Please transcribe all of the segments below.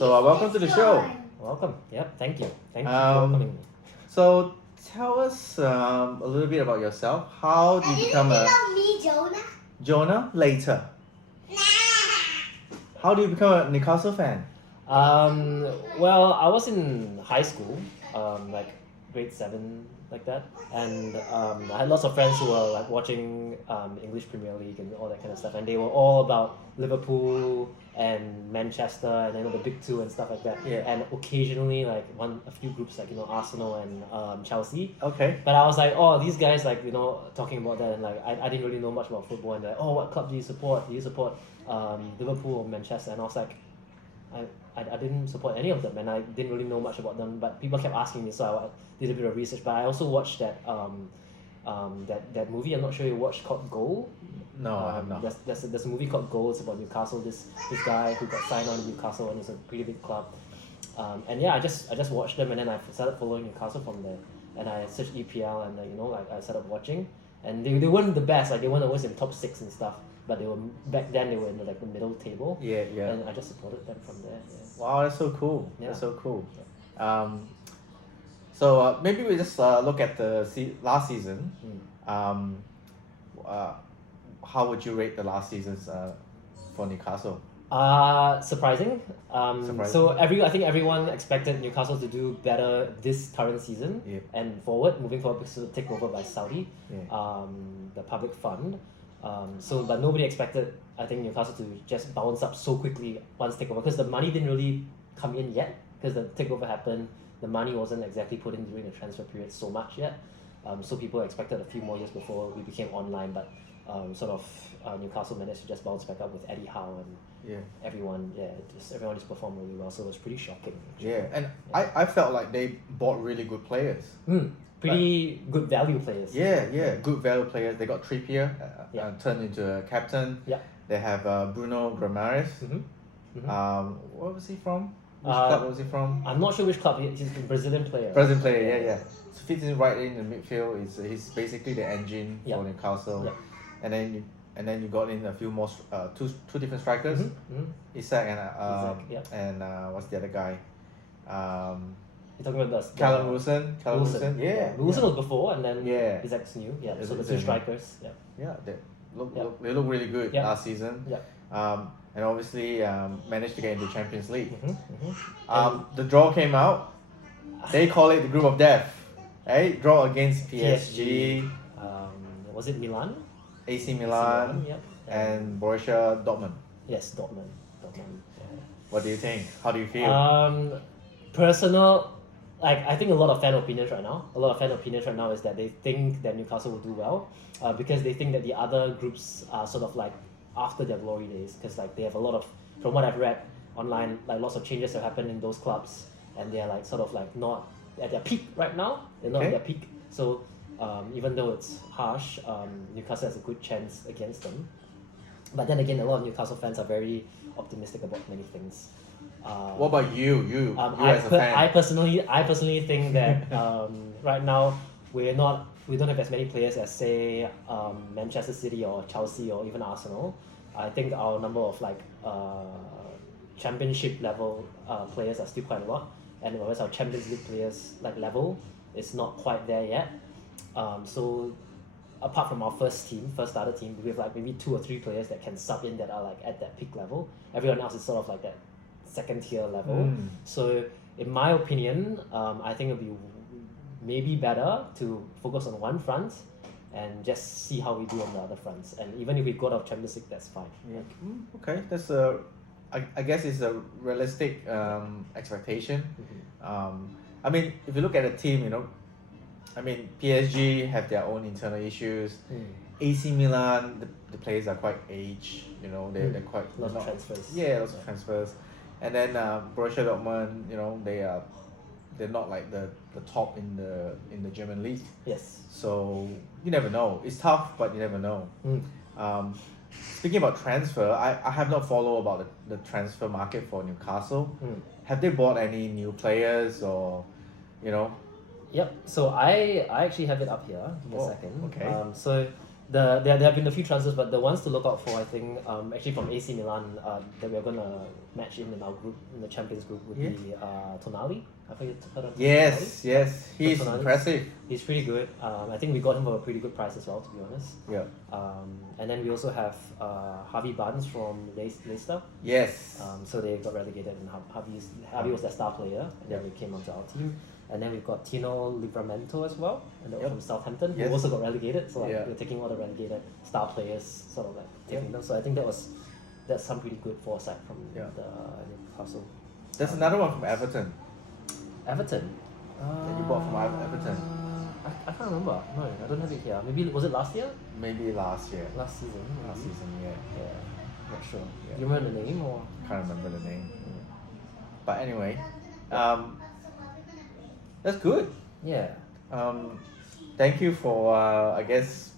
So welcome to the show. Welcome. Yep. Thank you. Thank you for Um, welcoming me. So tell us a little bit about yourself. How did you become a me, Jonah. Jonah later? How do you become a Newcastle fan? Well, I was in high school, like grade 7, like that, and I had lots of friends who were like watching English Premier League and all that kind of stuff, and they were all about Liverpool and Manchester and the big two and stuff like that. Yeah. And occasionally, like a few groups like Arsenal and Chelsea. Okay. But I was like, oh, these guys like talking about that, and like I didn't really know much about football, and like, oh, what club do you support? Do you support Liverpool or Manchester? And I was like, I didn't support any of them, and I didn't really know much about them. But people kept asking me, so I did a bit of research. But I also watched that movie. I'm not sure you watched, called Goal. No, I have not. There's a movie called Goal. It's about Newcastle. This guy who got signed on to Newcastle, and it's a pretty big club. And yeah, I just watched them, and then I started following Newcastle from there. And I searched EPL, and I started watching. And they weren't the best. Like they weren't always in top 6 and stuff. But they were back then. They were in the middle table. Yeah, yeah. And I just supported them from there. Yeah. Wow, that's so cool. Yeah. That's so cool. So maybe we just look at the last season. How would you rate the last seasons for Newcastle? Surprising. Surprising. So I think everyone expected Newcastle to do better this current season and moving forward, because it'll take over by Saudi, the public fund. But nobody expected, I think, Newcastle to just bounce up so quickly once takeover, because the money didn't really come in yet, because the takeover happened. The money wasn't exactly put in during the transfer period so much yet. So people expected a few more years before we became online, but Newcastle managed to just bounce back up with Eddie Howe, and everyone just performed really well. So it was pretty shocking. Actually. Yeah, and I felt like they bought really good players. Pretty good value players. Yeah, good value players. They got Trippier, turned into a captain. Yeah. They have Bruno Guimaraes. Where was he from? Which club was he from? I'm not sure which club. He's a Brazilian player. Brazilian player, yeah. So fits in right in the midfield. He's basically the engine for Newcastle. Yeah. And then you got in a few more two different strikers. Isak and what's the other guy? You're talking about Callum Wilson. Yeah. Wilson was before, and then Isak's new. Yeah. So the two Isak's strikers. Yeah. Yeah, they look really good last season. Yeah. And obviously managed to get into Champions League. The draw came out. They call it the group of death. Right? Draw against PSG. Was it Milan? AC Milan. And Borussia Dortmund. Yes, Dortmund. Yeah. What do you think? How do you feel? Personal. I think a lot of fan opinions right now is that they think that Newcastle will do well, because they think that the other groups are sort of like after their glory days, because like they have a lot of, from what I've read online, like lots of changes have happened in those clubs, and they're like sort of like not at their peak right now. They're not at their peak. So even though it's harsh, Newcastle has a good chance against them. But then again, a lot of Newcastle fans are very optimistic about many things. What about you as a fan? I personally think that right now we don't have as many players as say Manchester City or Chelsea or even Arsenal. I think our number of like championship level players are still quite a lot, and whereas our Champions League players like level is not quite there yet. So apart from our first starter team, we have like maybe 2 or 3 players that can sub in that are like at that peak level. Everyone else is sort of like that second tier level. So in my opinion, I think it'll be maybe better to focus on one front and just see how we do on the other fronts. And even if we go out of Champions League, that's fine. Yeah. Okay, that's I guess it's a realistic expectation. I mean, if you look at the team, PSG have their own internal issues. AC Milan, the players are quite aged. They're quite lots of transfers. Yeah, lots of transfers. And then Borussia Dortmund, they're not like the top in the German league. Yes. So you never know. It's tough, but you never know. Speaking about transfer, I have not followed about the transfer market for Newcastle. Have they bought any new players or, Yep. So I actually have it up here. Give me a second. Okay. So there have been a few transfers, but the ones to look out for, I think, actually from AC Milan, that we're gonna match in our group, in the Champions group, would be Tonali. I think you've heard of Yes, Tonali? yes, he's Tonali. impressive. He's pretty good. I think we got him for a pretty good price as well, to be honest. Yeah. And then we also have Harvey Barnes from Leicester. Yes. So they got relegated, and Harvey was their star player, and then he came onto our team. And then we've got Tino Livramento as well, and that was from Southampton, who also got relegated. So like, we're taking all the relegated star players, sort of like taking them. So I think that's some pretty good foresight from the Newcastle. There's another one from Everton. Everton. That you bought from Everton. I can't remember. No, I don't have it here. Maybe was it last year? Maybe last year. Last season. Last season, Yeah. Not sure. Yeah. You remember the name or? Can't remember the name. But anyway, that's good. Yeah. Thank you for I guess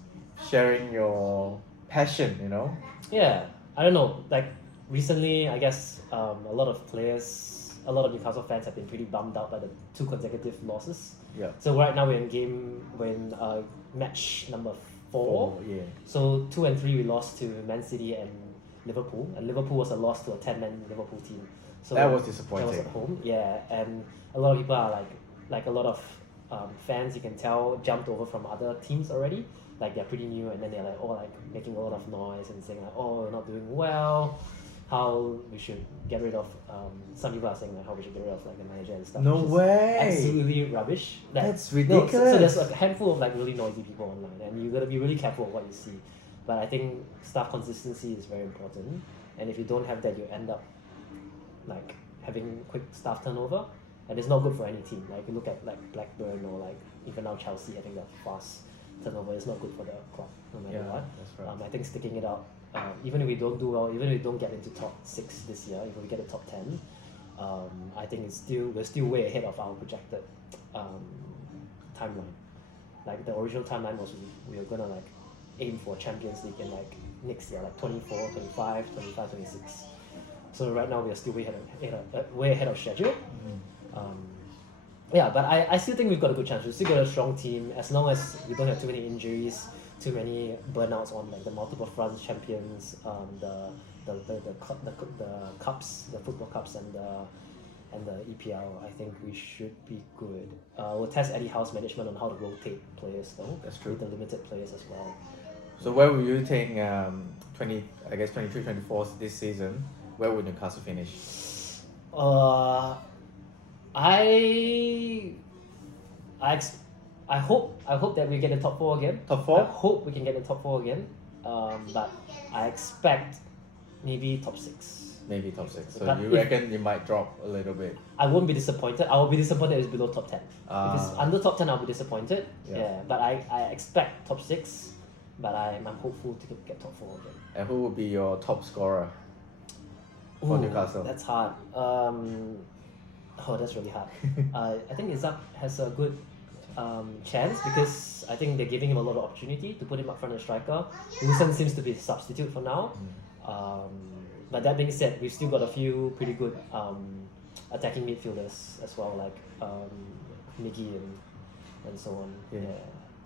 sharing your passion. You know. Yeah. I don't know. Like recently, I guess a lot of Newcastle fans have been pretty bummed out by the 2 consecutive losses. Yeah. So right now we're in match number 4. Yeah. So 2 and 3 we lost to Man City and Liverpool, and Liverpool was a loss to a 10-man Liverpool team. So that was disappointing. That was at home, yeah, and a lot of people are like a lot of fans, you can tell, jumped over from other teams already. Like they're pretty new, and then they're like making a lot of noise and saying like, oh, we're not doing well, how we should get rid of. Some people are saying like how we should get rid of like the manager and stuff. No which is way. Absolutely rubbish. That's ridiculous. No, so there's a handful of like really noisy people online, and you gotta be really careful of what you see. But I think staff consistency is very important, and if you don't have that, you end up like having quick staff turnover, and it's not good for any team. Like if you look at like Blackburn or like even now Chelsea, I think that fast turnover is not good for the club, no matter what. That's right. I think sticking it out, even if we don't do well, even if we don't get into top 6 this year, if we get a top 10, I think we're still way ahead of our projected timeline. Like the original timeline was we were gonna like aim for Champions League in like next year, like 24, 25, 25, 26. So right now we are still way ahead of schedule. Yeah, but I still think we've got a good chance. We've still got a strong team as long as we don't have too many injuries, too many burnouts on like the multiple France champions, the cups, the football cups, and the EPL. I think we should be good. We'll test Eddie Howe's management on how to rotate players though. That's true. With the limited players as well. So where will you think 23, 24 this season? Where would Newcastle finish? I hope that we get the top 4 again. Top 4? I hope we can get the top 4 again. But I expect maybe top 6. Maybe top 6. So But you reckon you might drop a little bit? I won't be disappointed. I will be disappointed if it's below top 10. If it's under top 10, I'll be disappointed. Yeah. But I expect top 6. But I'm hopeful to get top 4 again. And who would be your top scorer for Newcastle? That's hard. That's really hard. I think Isak has a good chance because I think they're giving him a lot of opportunity to put him up front as striker. Wilson seems to be a substitute for now. But that being said, we've still got a few pretty good attacking midfielders as well, like Miggy and so on. Yeah.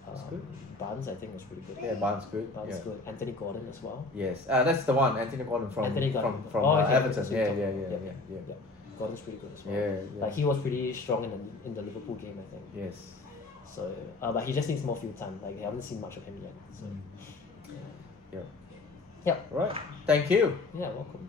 That's good. Barnes, I think, was pretty good. Yeah, Barnes good. Barnes good. Anthony Gordon as well. Yes, that's the one. Anthony Gordon from Everton. Yeah. Gordon's pretty good as well. Yeah. Like he was pretty strong in the Liverpool game, I think. Yes. So, but he just needs more field time. Like, I haven't seen much of him yet. So, Yeah. Right. Thank you. Yeah, welcome.